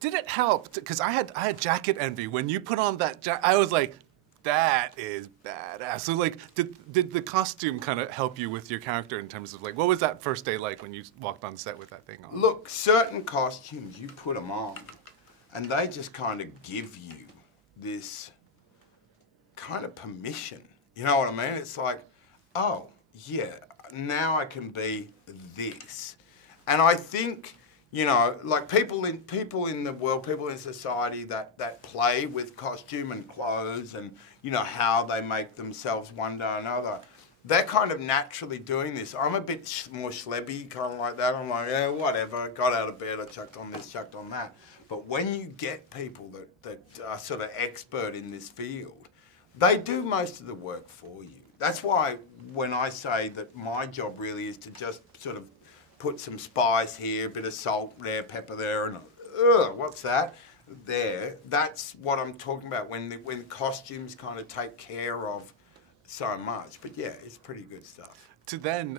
Did it help? Because I had jacket envy. When you put on that jacket, I was like, that is badass. So like, did the costume kind of help you with your character in terms of like, what was that first day like when you walked on set with that thing on? Look, certain costumes, you put them on, and they just kind of give you this kind of permission. You know what I mean? It's like, oh, yeah, now I can be this. And I think, you know, like people in the world, people in society that play with costume and clothes and, you know, how they make themselves one day or another, they're kind of naturally doing this. I'm a bit more schlebby, kind of like that. I'm like, yeah, whatever, got out of bed, I chucked on this, chucked on that. But when you get people that are sort of expert in this field, they do most of the work for you. That's why when I say that my job really is to just sort of put some spice here, a bit of salt there, pepper there, and what's that? There. That's what I'm talking about when the costumes kind of take care of so much. But yeah, it's pretty good stuff. To then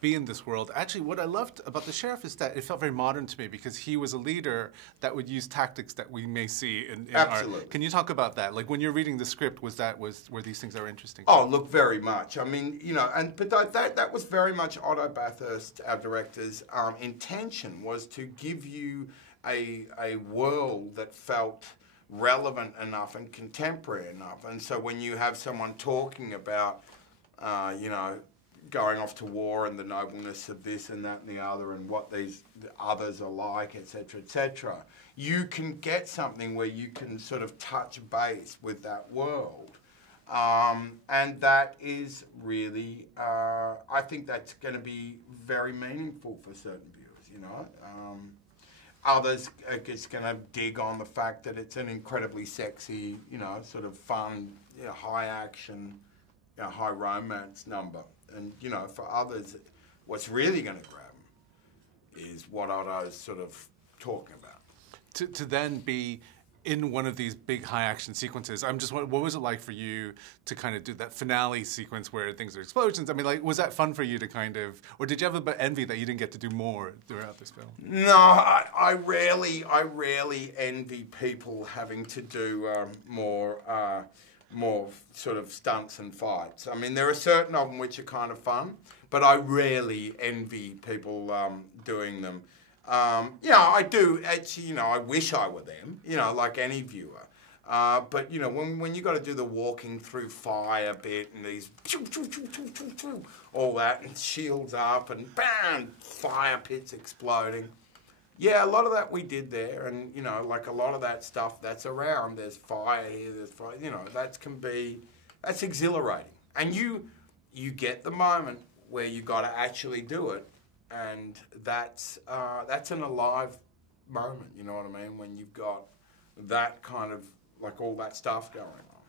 be in this world, actually what I loved about the sheriff is that it felt very modern to me because he was a leader that would use tactics that we may see in Absolutely. art. Can you talk about that? Like when you're reading the script, were these things that were interesting? Oh, look, very much. I mean, you know, but that was very much Otto Bathurst, our director's intention, was to give you a world that felt relevant enough and contemporary enough. And so when you have someone talking about, you know, going off to war and the nobleness of this and that and the other and what these others are like, etc., you can get something where you can sort of touch base with that world. And that is really, I think that's going to be very meaningful for certain viewers, you know. Others are just going to dig on the fact that it's an incredibly sexy, you know, sort of fun, you know, high action, you know, high romance number. And, you know, for others, what's really going to grab them is what Otto's sort of talking about. To then be in one of these big high action sequences, I'm just wondering, what was it like for you to kind of do that finale sequence where things are explosions? I mean, like, was that fun for you to kind of, or did you have a bit of envy that you didn't get to do more throughout this film? No, I rarely envy people having to do more sort of stunts and fights. I mean, there are certain of them which are kind of fun, but I rarely envy people doing them. You know, I do actually, you know, I wish I were them, you know, like any viewer. But, you know, when you got to do the walking through fire bit and these all that and shields up and bam, fire pits exploding. Yeah, a lot of that we did there, and, you know, like a lot of that stuff that's around, there's fire here, there's fire, you know, that's exhilarating. And you get the moment where you got to actually do it, and that's an alive moment, you know what I mean, when you've got that kind of, like all that stuff going on.